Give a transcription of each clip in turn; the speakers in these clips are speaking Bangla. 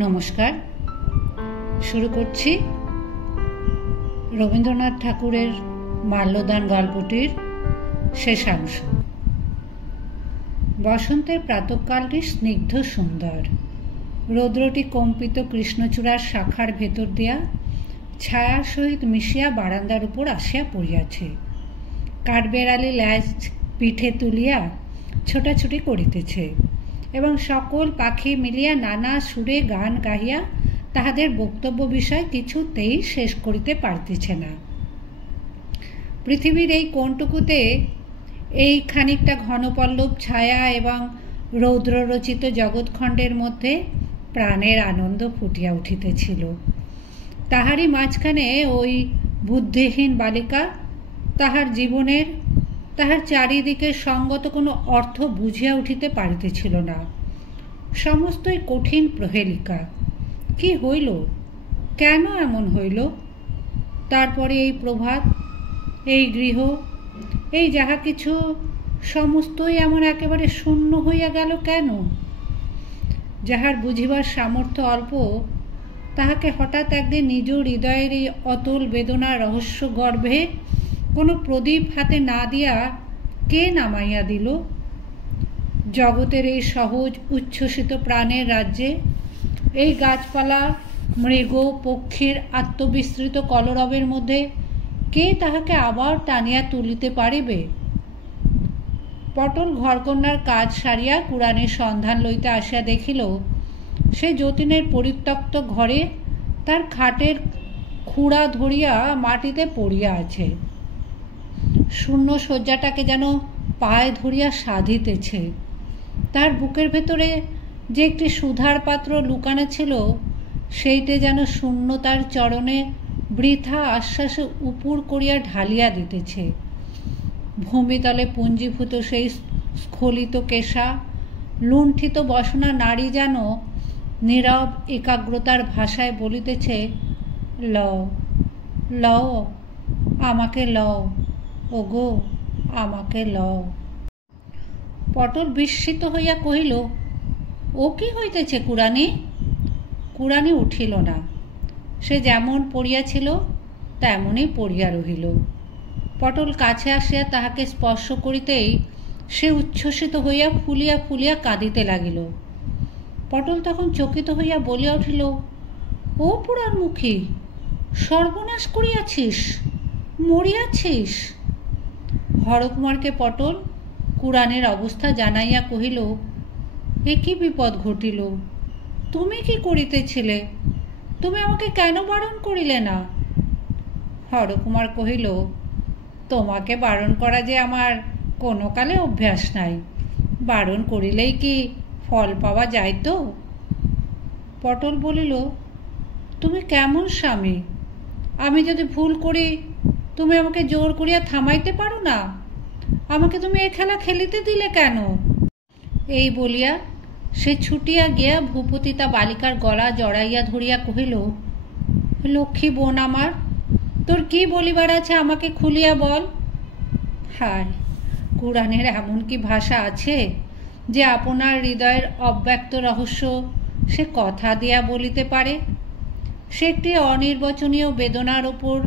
নমস্কার। শুরু করছি রবীন্দ্রনাথ ঠাকুরের মাল্যদান গল্পটির শেষাংশ। বসন্তের প্রাতঃকালটি স্নিগ্ধ সুন্দর। রৌদ্রটি কম্পিত কৃষ্ণচূড়ার শাখার ভেতর দিয়া ছায়ার সহিত মিশিয়া বারান্দার উপর আসিয়া পড়িয়াছে। কাঠবেড়ালি ল্যাজ পিঠে তুলিয়া ছোটাছুটি করিতেছে এবং সকল পাখি মিলিয়া নানা সুরে গান গাহিয়া তাহাদের বক্তব্য বিষয় কিছুতেই শেষ করিতে পারতেছে না। পৃথিবীর এই কোণটুকুতে এই খানিকটা ঘনপল্লব ছায়া এবং রৌদ্ররচিত জগৎখণ্ডের মধ্যে প্রাণের আনন্দ ফুটিয়া উঠিতেছিল। তাহারই মাঝখানে ওই বুদ্ধিহীন বালিকা তাহার জীবনের, তাহার চারিদিকে সঙ্গত কোনো অর্থ বুঝিয়া উঠিতে পারিতেছিল না। সমস্তই কঠিন প্রহেলিকা। কি হইল? কেন এমন হইল? তারপরে এই প্রভাত, এই গৃহ, এই যাহা কিছু সমস্তই এমন একেবারে শূন্য হইয়া গেল কেন? যাহার বুঝিবার সামর্থ্য অল্প, তাহাকে হঠাৎ একদিন নিজ হৃদয়ের এই অতল বেদনার রহস্য গর্ভে কোনো প্রদীপ হাতে না দিয়া কে নামাইয়া দিল? জগতের এই সহজ উচ্ছ্বসিত প্রাণের রাজ্যে, এই গাছপালা, মৃগ, পক্ষীর আত্মবিস্তৃত কলরবের মধ্যে কে তাহাকে আবার টানিয়া তুলিতে পারিবে? পটল ঘরকন্যার কাজ সারিয়া কুড়ানির সন্ধান লইতে আসিয়া দেখিল, সে যতীনের পরিত্যক্ত ঘরে তার খাটের খুঁড়া ধরিয়া মাটিতে পড়িয়া আছে। শূন্য শয্যাটাকে যেন পায়ে ধরিয়া সাধিতেছে। তার বুকের ভেতরে যে একটি সুধার পাত্র লুকানো ছিল, সেইটে যেন শূন্যতার চরণে বৃথা আশ্বাসে উপুর করিয়া ঢালিয়া দিতেছে। ভূমিতলে পুঞ্জীভূত সেই স্খলিত কেশা, লুণ্ঠিত বসনা নারী যেন নীরব একাগ্রতার ভাষায় বলিতেছে, লও লও, আমাকে লও, ওগো আমাকে লও। পটল বিস্মিত হইয়া কহিল, ও কি হইতেছে কুড়ানি? কুড়ানি উঠিল না। সে যেমন পড়িয়াছিল তেমনই পড়িয়া রহিল। পটল কাছে আসিয়া তাহাকে স্পর্শ করিতেই সে উচ্ছ্বসিত হইয়া ফুলিয়া ফুলিয়া কাঁদিতে লাগিল। পটল তখন চকিত হইয়া বলিয়া উঠিল, ও পোড়ারমুখী, সর্বনাশ করিয়াছিস, মরিয়াছিস। হরকুমারকে পটল কুড়ানের অবস্থা জানাইয়া কহিল, এ কি বিপদ ঘটিল? তুমি কি করিতেছিলে? তুমি আমাকে কেন বারণ করিলে না? হরকুমার কহিল, তোমাকে বারণ করা যে আমার কোনো কালে অভ্যাস নাই। বারণ করিলেই কি ফল পাওয়া যায় তো? পটল বলিল, তুমি কেমন স্বামী? আমি যদি ভুল করি তুমি আমাকে জোর করিয়া থামাইতে পারো না? আমাকে তুমি এ খেলা খেলিতে দিলে কেন? এই বলিয়া সে ছুটিয়া গিয়া ভূপতিতা বালিকার গলা জড়াইয়া ধরিয়া কহিল, লক্ষ্মী বোন আমার, তোর কি বলিবার আছে আমাকে খুলিয়া বল। হায়, কুড়ানের এমন কি ভাষা আছে যে আপনার হৃদয়ের অব্যক্ত রহস্য সে কথা দিয়া বলিতে পারে? সে একটি অনির্বচনীয় বেদনার ওপর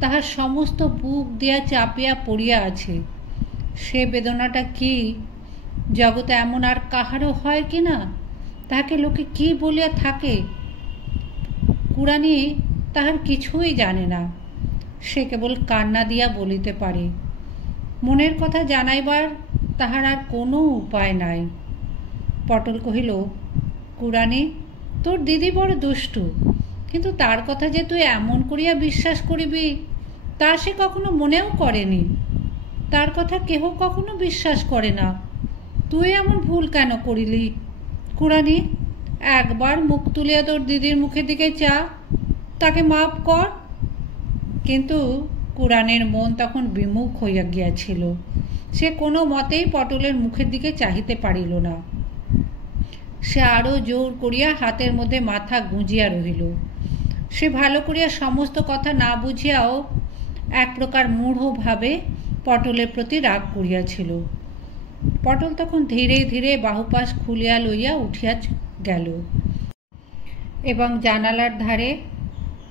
তাহার সমস্ত বুক দিয়া চাপিয়া পড়িয়া আছে। সে বেদনাটা কি জগতে এমন আর কাহারও হয় কি না? তাহাকে লোকে কি বলিয়া থাকে? কুড়ানি তাহার কিছুই জানে না। সে কেবল কান্না দিয়া বলিতে পারে। মনের কথা জানাইবার তাহার আর কোনো উপায় নাই। পটল কহিল, কুড়ানি, তোর দিদি বড় দুষ্টু, কিন্তু তার কথা যে তুই এমন করিয়া বিশ্বাস করিবি তা সে কখনো মনেও করেনি। তার কথা কেহ কখনো বিশ্বাস করে না। তুই এমন ভুল কেন করিলি? কুড়ানি, একবার মুখ তুলিয়া তোর দিদির মুখের দিকে চা, তাকে মাপ কর। কিন্তু কুড়ানের মন তখন বিমুখ হইয়া গিয়াছিল। সে কোনো মতেই পটলের মুখের দিকে চাহিতে পারিল না। সে আরও জোর করিয়া হাতের মধ্যে মাথা গুঁজিয়া রহিল। সে ভালো করিয়া সমস্ত কথা না বুঝিয়াও এক প্রকার মূঢ়ভাবে পটলের প্রতি রাগ করিয়াছিল। পটল তখন ধীরে ধীরে বাহুপাশ খুলিয়া লইয়া উঠিয়া গেল। এবং জানালার ধারে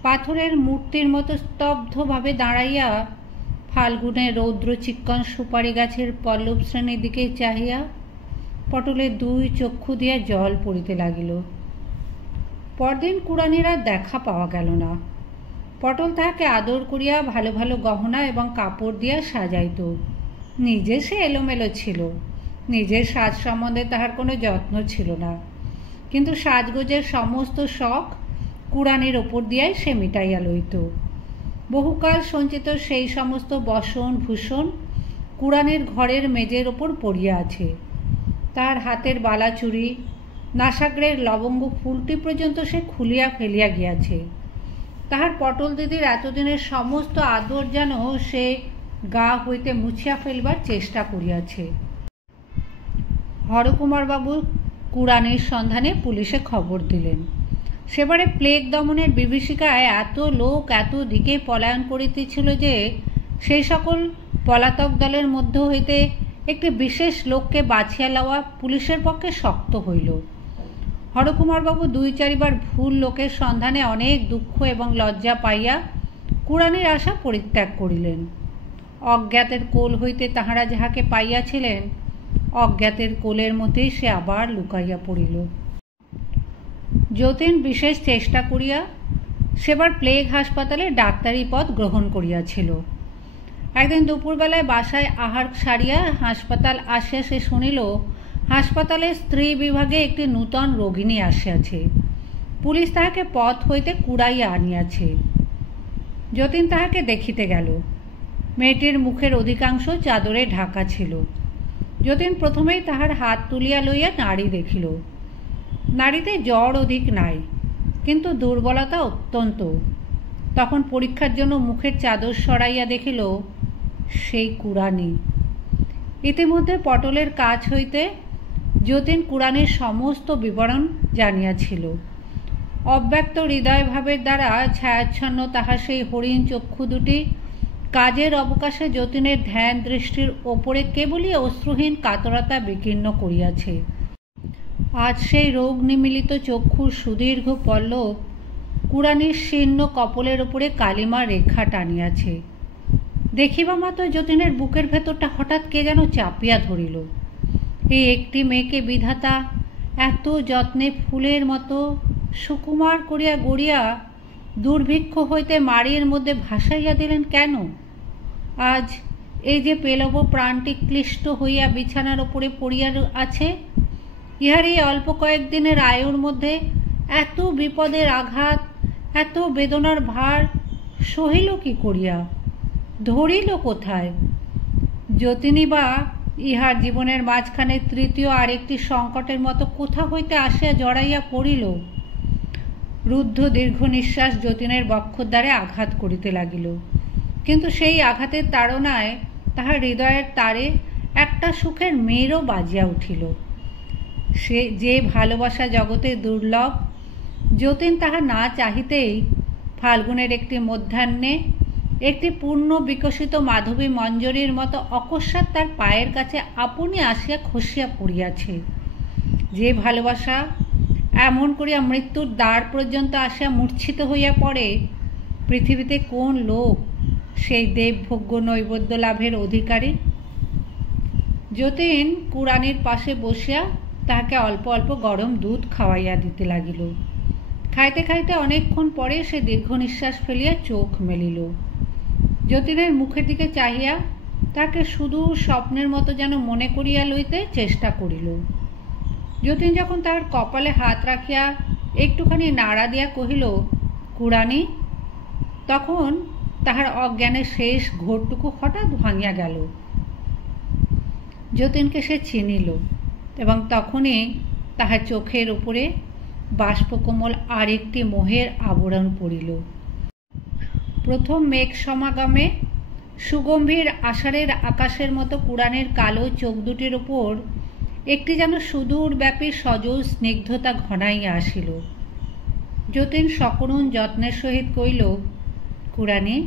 পাথরের মূর্তির মতো স্তব্ধভাবে দাঁড়াইয়া ফাল্গুনের রৌদ্র চিক্কণ সুপারি গাছের পল্লব শ্রেণীর দিকে চাহিয়া পটলের দুই চক্ষু দিয়া জল পড়িতে লাগিল। পরদিন কুড়ানির আর দেখা পাওয়া গেল না। পটল তাহাকে আদর করিয়া ভালো ভালো গহনা এবং কাপড় দিয়া সাজাইত। নিজে সে এলোমেলো ছিল, নিজের সাজ সম্বন্ধে তাহার কোনো যত্ন ছিল না, কিন্তু সাজগোজের সমস্ত শখ কুড়ানির ওপর দিয়াই সে মিটাইয়া লইত। বহুকাল সঞ্চিত সেই সমস্ত বসন ভূষণ কুড়ানির ঘরের মেজের ওপর পড়িয়া আছে। তার হাতের বালাচুরি, নাসাগ্রের লবঙ্গ ফুলটি পর্যন্ত সে খুলিয়া ফেলিয়া গিয়াছে। তাহার পটল দিদির এতদিনের সমস্ত আদর যেন সে গা হইতে মুছিয়া ফেলবার চেষ্টা করিয়াছে। হরকুমারবাবু কুড়ানির সন্ধানে পুলিশে খবর দিলেন। সেবারে প্লেগ দমনের বিভীষিকায় এত লোক এত দিকে পলায়ন করিতেছিল যে সেই সকল পলাতক দলের মধ্য হইতে একটি বিশেষ লোককে বাছিয়া লওয়া পুলিশের পক্ষে শক্ত হইল। হরকুমারবাবু 2-4বার ভুল লোকের সন্ধানে অনেক দুঃখ এবং লজ্জা পাইয়া কুড়ানির আশা পরিত্যাগ করিলেন। অজ্ঞাতের কোল হইতে তাহারা যাহাকে পাইয়াছিলেন, অজ্ঞাতের কোলের মধ্যেই সে আবার লুকাইয়া পড়িল। যতীন বিশেষ চেষ্টা করিয়া সেবার প্লেগ হাসপাতালে ডাক্তারি পদ গ্রহণ করিয়াছিল। একদিন দুপুরবেলায় বাসায় আহার সারিয়া হাসপাতাল আসিয়া সে শুনিল হাসপাতালের স্ত্রী বিভাগে একটি নূতন রোগিণী আসিয়াছে। পুলিশ তাহাকে পথ হইতে কুড়াইয়া আনিয়াছে। যতীন তাহাকে দেখিতে গেল। মেয়েটির মুখের অধিকাংশ চাদরে ঢাকা ছিল। যতীন প্রথমেই তাহার হাত তুলিয়া লইয়া নাড়ি দেখিল। নাড়িতে জ্বর অধিক নাই, কিন্তু দুর্বলতা অত্যন্ত। তখন পরীক্ষার জন্য মুখের চাদর সরাইয়া দেখিল সেই কুড়ানি। ইতিমধ্যে পটলের কাছ হইতে যতীন কুড়ানির সমস্ত বিবরণ জানিয়াছিল। অব্যক্ত হৃদয়ভাবের দ্বারা ছায়াচ্ছন্ন তাহার সেই হরিণ চক্ষু দুটি কাজের অবকাশে যতীনের ধ্যান দৃষ্টির ওপরে কেবলই অশ্রুহীন কাতরতা বিকীর্ণ করিয়াছে। আজ সেই রোগ নিমিলিত চক্ষুর সুদীর্ঘ পল্লব কুড়ানির শীর্ণ কপলের ওপরে কালিমা রেখা টানিয়াছে। দেখিবা মাত্র যতীনের বুকের ভেতরটা হঠাৎ কে যেন চাপিয়া ধরিল। এই একটি মেয়েকে বিধাতা এত যত্নে ফুলের মতো সুকুমার করিয়া গড়িয়া দুর্ভিক্ষ হইতে মাড়ির মধ্যে ভাসাইয়া দিলেন কেন? আজ এই যে পেলব প্রাণটি ক্লিষ্ট হইয়া বিছানার ওপরে পড়িয়া আছে, ইহার এই অল্প কয়েকদিনের আয়ুর মধ্যে এত বিপদের আঘাত, এত বেদনার ভার সহিল কি করিয়া? ধরিল কোথায়? যতীনই বা ইহার জীবনের মাঝখানে তৃতীয় আরেকটি সংকটের মতো কোথা হইতে আসিয়া জড়াইয়া পড়িল। রুদ্ধ দীর্ঘ নিঃশ্বাস যতীনের বক্ষদ্বারে আঘাত করিতে লাগিল, কিন্তু সেই আঘাতের তাড়নায় তাহার হৃদয়ের তারে একটা সুখের মেয়েরও বাজিয়া উঠিল। সে যে ভালোবাসা জগতে দুর্লভ, যতীন তাহা না চাহিতেই ফাল্গুনের একটি মধ্যাহ্নে একটি পূর্ণ বিকশিত মাধবী মঞ্জরীর মতো অকস্মাৎ তার পায়ের কাছে আপনি আসিয়া খসিয়া পড়িয়াছে। যে ভালোবাসা এমন করিয়া মৃত্যুর দ্বার পর্যন্ত আসিয়া মূর্ছিত হইয়া পড়ে, পৃথিবীতে কোন লোক সেই দেবভোগ্য নৈবেদ্য লাভের অধিকারী? যতীন কুড়ানির পাশে বসিয়া তাহাকে অল্প অল্প গরম দুধ খাওয়াইয়া দিতে লাগিল। খাইতে খাইতে অনেকক্ষণ পরে সে দীর্ঘ নিঃশ্বাস ফেলিয়া চোখ মেলিল। যতীনের মুখের দিকে চাহিয়া তাকে শুধু স্বপ্নের মতো যেন মনে করিয়া লইতে চেষ্টা করিল। যতীন যখন তাহার কপালে হাত রাখিয়া একটুখানি নাড়া দিয়া কহিল, কুড়ানি, তখন তাহার অজ্ঞানের শেষ ঘোরটুকু হঠাৎ ভাঙিয়া গেল। যতীনকে সে চিনিল এবং তখনই তাহার চোখের উপরে বাষ্পকোমল আরেকটি মোহের আবরণ পড়িল। প্রথম মেঘ সমাগমে সুগম্ভীর আষাঢ়ের আকাশের মতো কুড়ানির কালো চোখ দুটির ওপর একটি যেন সুদূরব্যাপী সজল স্নিগ্ধতা ঘনাইয়া আসিল। যতীন সকরুণ যত্নের সহিত কইল, কুড়ানি,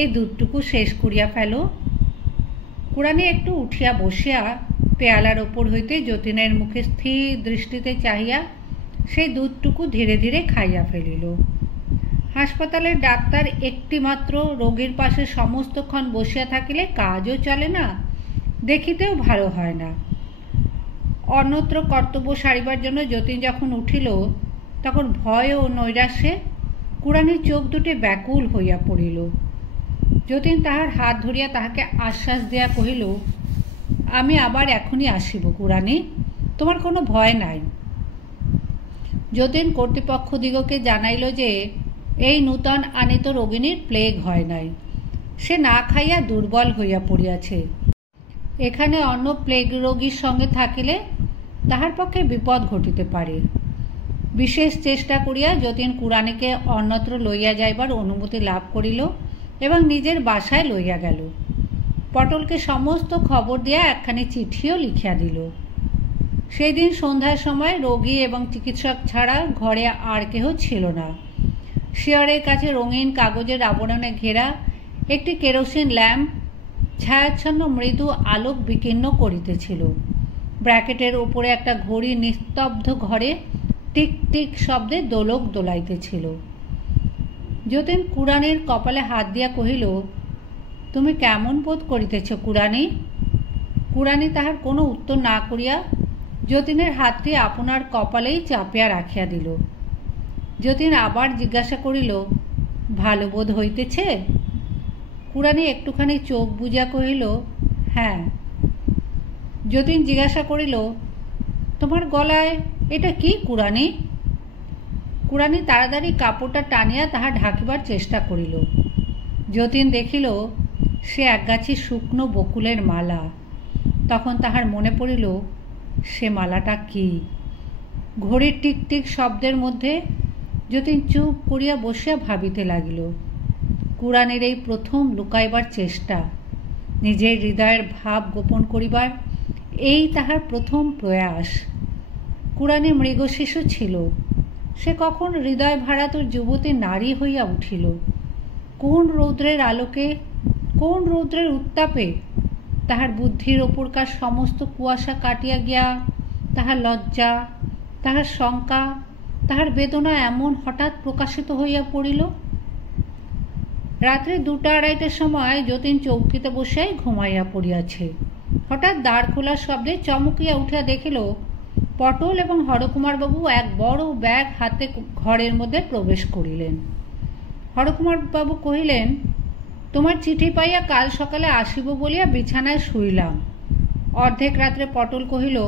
এই দুধটুকু শেষ করিয়া ফেল। কুড়ানি একটু উঠিয়া বসিয়া পেয়ালার ওপর হইতে যতীনের মুখে স্থির দৃষ্টিতে চাহিয়া সেই দুধটুকু ধীরে ধীরে খাইয়া ফেলিল। হাসপাতালের ডাক্তার একটি মাত্র রোগীর পাশে সমস্তক্ষণ বসিয়া থাকিলে কাজও চলে না, দেখিতেও ভালো হয় না। অন্যত্র কর্তব্য সারিবার জন্য যতীন যখন উঠিল, তখন ভয় ও নৈরাশ্যে কুড়ানির চোখ দুটি ব্যাকুল হইয়া পড়িল। যতীন তাহার হাত ধরিয়া তাহাকে আশ্বাস দিয়া কহিল, আমি আবার এখনই আসিব কুড়ানি, তোমার কোনো ভয় নাই। যতীন কর্তৃপক্ষদিগকে জানাইল যে এই নূতন আনিত রোগিণীর প্লেগ হয় নাই, সে না খাইয়া দুর্বল হইয়া পড়িয়াছে। এখানে অন্য প্লেগ রোগীর সঙ্গে থাকিলে তাহার পক্ষে বিপদ ঘটিতে পারে। বিশেষ চেষ্টা করিয়া যতীন কুড়ানিকে অন্যত্র লইয়া যাইবার অনুমতি লাভ করিল এবং নিজের বাসায় লইয়া গেল। পটলকে সমস্ত খবর দিয়া একখানি চিঠিও লিখিয়া দিল। সেই দিন সন্ধ্যার সময় রোগী এবং চিকিৎসক ছাড়া ঘরে আর কেহ ছিল না। শিয়রের কাছে রঙিন কাগজের আবরণে ঘেরা একটি কেরোসিন ল্যাম্প ছায়াচ্ছন্ন মৃদু আলোক বিকীর্ণ করিতেছিল। ব্র্যাকেটের ওপরে একটা ঘড়ি নিস্তব্ধ ঘরে টিক টিক শব্দে দোলক দোলাইতেছিল। যতীন কুড়ানির কপালে হাত দিয়া কহিল, তুমি কেমন বোধ করিতেছ কুড়ানি? কুড়ানি তাহার কোনো উত্তর না করিয়া যতীনের হাতটি আপনার কপালেই চাপিয়া রাখিয়া দিল। যতীন আবার জিজ্ঞাসা করিল, ভালো বোধ হইতেছে? কুড়ানি একটুখানি চোখ বুজিয়া কহিল, হ্যাঁ। যতীন জিজ্ঞাসা করিল, তোমার গলায় এটা কি কুড়ানি? কুড়ানি তাড়াতাড়ি কাপড়টা টানিয়া তাহা ঢাকিবার চেষ্টা করিল। যতীন দেখিল সে একগাছি শুকনো বকুলের মালা। তখন তাহার মনে পড়িল সে মালাটা কি। ঘড়ির টিকটিক শব্দের মধ্যে যতীন চুপ করিয়া বসিয়া ভাবিতে লাগিল। কুড়ানির এই প্রথম লুকাইবার চেষ্টা, নিজের হৃদয়ের ভাব গোপন করিবার এই তাহার প্রথম প্রয়াস। কুড়ানি মৃগশিশু ছিল, সে কখন হৃদয় ভারাতুর যুবতী নারী হইয়া উঠিল? কোন রৌদ্রের আলোকে, কোন রৌদ্রের উত্তাপে তাহার বুদ্ধির ওপরকার সমস্ত কুয়াশা কাটিয়া গিয়া তাহার লজ্জা, তাহার শঙ্কা, তাহার বেদনা এমন হঠাৎ প্রকাশিত হইয়া পড়িল? রাত্রে 2টা-2:30টার সময় যতীন চৌকিতে বসিয়াই ঘুমাইয়া পড়িয়াছে। হঠাৎ দ্বার খোলার শব্দে চমকিয়া উঠিয়া দেখিল পটল এবং হরকুমারবাবু এক বড় ব্যাগ হাতে ঘরের মধ্যে প্রবেশ করিলেন। হরকুমারবাবু কহিলেন, তোমার চিঠি পাইয়া কাল সকালে আসিব বলিয়া বিছানায় শুইলাম। অর্ধেক রাত্রে পটল কহিল,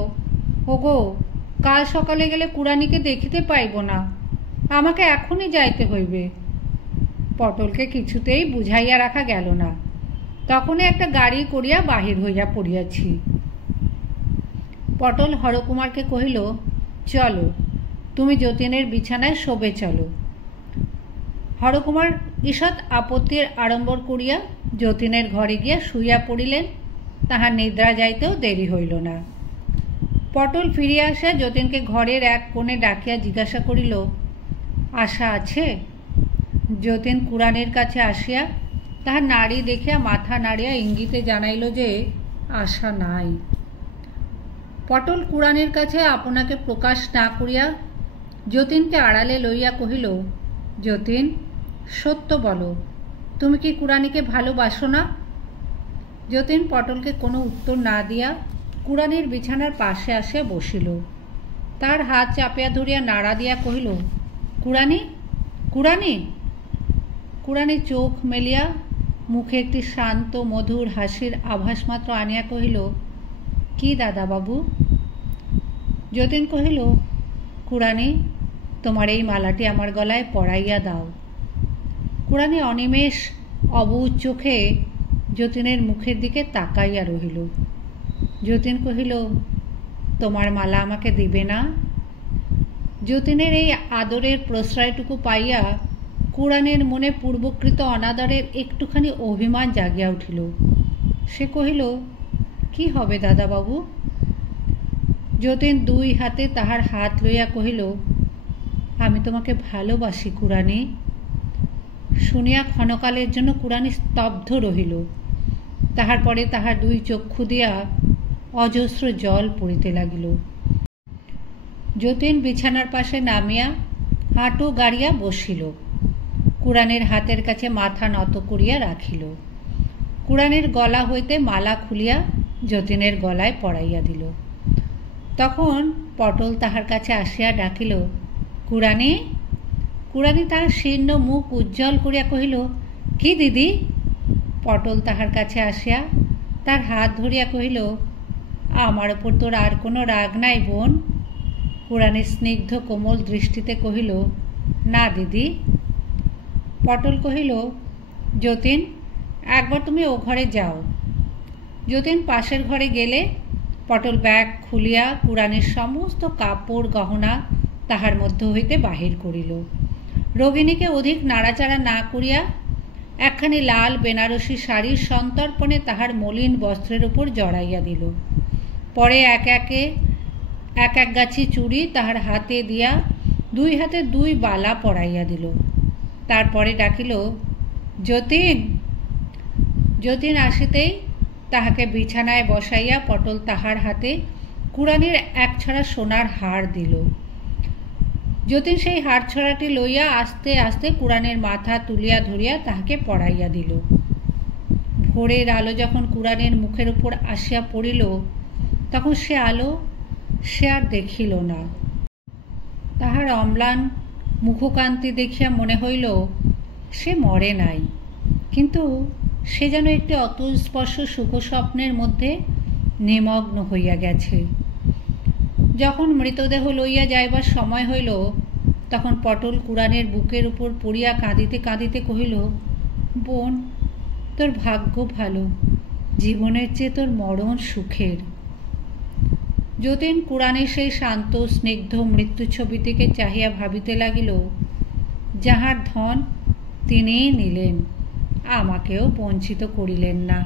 ওগো, কাল সকালে গেলে কুড়ানিকে দেখিতে পাইব না, আমাকে এখনই যাইতে হইবে। পটলকে কিছুতেই বুঝাইয়া রাখা গেল না। তখনই একটা গাড়ি করিয়া বাহির হইয়া পড়িয়াছি। পটল হরকুমারকে কহিল, চলো, তুমি যতীনের বিছানায় শোবে চলো। হরকুমার ঈষৎ আপত্তির আড়ম্বর করিয়া যতীনের ঘরে গিয়া শুইয়া পড়িলেন। তাহার নিদ্রা যাইতেও দেরি হইল না। পটল ফিরিয়া আসিয়া যতীনকে ঘরের এক কোণে ডাকিয়া জিজ্ঞাসা করিল, আশা আছে? যতীন কুড়ানির কাছে আসিয়া তাহার নাড়ি দেখিয়া মাথা নাড়িয়া ইঙ্গিতে জানাইল যে আশা নাই। পটল কুড়ানির কাছে আপনাকে প্রকাশ না করিয়া যতীনকে আড়ালে লইয়া কহিল, যতীন, সত্য বলো, তুমি কি কুড়ানিকে ভালোবাসো না? যতীন পটলকে কোনো উত্তর না দিয়া কুড়ানির বিছানার পাশে আসিয়া বসিল। তার হাত চাপিয়া ধরিয়া নাড়া দিয়া কহিল, কুড়ানি, কুড়ানি। কুড়ানি চোখ মেলিয়া মুখে একটি শান্ত মধুর হাসির আভাস মাত্র আনিয়া কহিল, কি দাদাবাবু? যতীন কহিল, কুড়ানি, তোমার এই মালাটি আমার গলায় পরাইয়া দাও। কুড়ানি অনিমেষ অবুঝ চোখে যতীনের মুখের দিকে তাকাইয়া রহিল। যতীন কহিল, তোমার মালা আমাকে দিবে না? যতীনের এই আদরের প্রশ্রয়টুকু পাইয়া কুড়ানির মনে পূর্বকৃত অনাদরের একটুখানি অভিমান জাগিয়া উঠিল। সে কহিল, কি হবে দাদাবাবু? যতীন 2 হাতে তাহার হাত লইয়া কহিল, আমি তোমাকে ভালোবাসি কুড়ানি। শুনিয়া ক্ষণকালের জন্য কুড়ানি স্তব্ধ রহিল। তাহার পরে তাহার 2 চক্ষু দিয়া অজস্র জল পড়িতে লাগিল। যতীন বিছানার পাশে নামিয়া হাঁটু গাড়িয়া বসিল, কুড়ানের হাতের কাছে মাথা নত করিয়া রাখিল। কুড়ানের গলা হইতে মালা খুলিয়া যতীনের গলায় পরাইয়া দিল। তখন পটল তাহার কাছে আসিয়া ডাকিল, কুড়ানি। কুড়ানি তাহার শীর্ণ মুখ উজ্জ্বল করিয়া কহিল, কি দিদি? পটল তাহার কাছে আসিয়া তার হাত ধরিয়া কহিল, আমার ওপর তোর আর কোনো রাগ নাই বোন? কুড়ানির স্নিগ্ধ কোমল দৃষ্টিতে কহিল, না দিদি। পটল কহিল, যতীন, একবার তুমি ও ঘরে যাও। যতীন পাশের ঘরে গেলে পটল ব্যাগ খুলিয়া কুড়ানির সমস্ত কাপড় গহনা তাহার মধ্য হইতে বাহির করিল। রোগিণীকে অধিক নাড়াচাড়া না করিয়া একখানি লাল বেনারসি শাড়ির সন্তর্পণে তাহার মলিন বস্ত্রের উপর জড়াইয়া দিল। পরে এক এক গাছি চুড়ি তাহার হাতে দিয়া দুই হাতে দুই বালা পরাইয়া দিল। তারপরে ডাকিল, যতীন। যতীন আসিতেই তাহাকে বিছানায় বসাইয়া পটল তাহার হাতে কুড়ানির একছড়া সোনার হার দিল। যতীন সেই হার ছড়াটি লইয়া আস্তে আস্তে কুড়ানের মাথা তুলিয়া ধরিয়া তাহাকে পরাইয়া দিল। ভোরের আলো যখন কুড়ানের মুখের উপর আসিয়া পড়িল, তখন সে আলো সে আর দেখিল না। তাহার অম্লান মুখকান্তি দেখিয়া মনে হইল সে মরে নাই, কিন্তু সে যেন একটি অতুলস্পর্শ সুখস্বপ্নের মধ্যে নিমগ্ন হইয়া গেছে। যখন মৃতদেহ লইয়া যাইবার সময় হইল, তখন পটল কুড়ানের বুকের উপর পড়িয়া কাঁদিতে কাঁদিতে কহিল, বোন, তোর ভাগ্য ভালো, জীবনের চেয়ে তোর মরণ সুখের। যতীন কুড়ানের সেই শান্ত স্নিগ্ধ মৃত্যু ছবিটিকে চাহিয়া ভাবিতে লাগিল, যাহার ধন তিনিই নিলেন, আমাকেও বঞ্চিত করিলেন না।